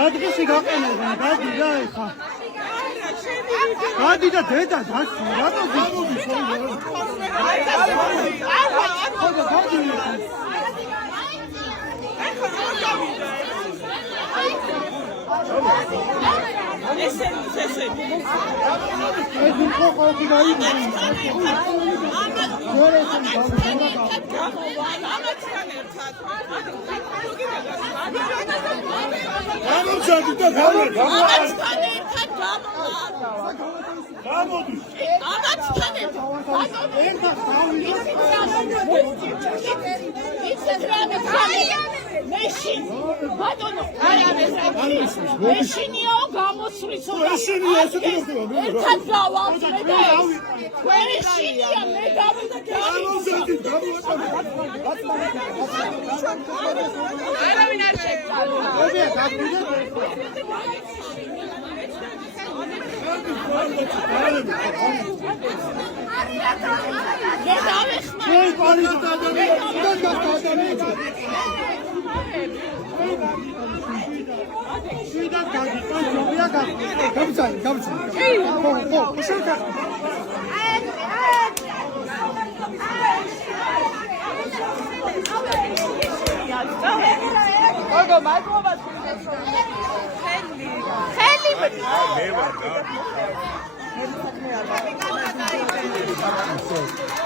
რადგისი გაყენებენ, გადი რა ეხა. გადი და დედა დასი, რატო გიგობი ხოლმე? ხოდა გადი. ეს უფრო ყოველი დაიბი. გამომჩადი და გამოდი. ამაჩქან მეშინ ბატონო მეშინიო გამოსვლის ერთად გავამწრე და მეშინია მე გავიდა არავინ არ Hello,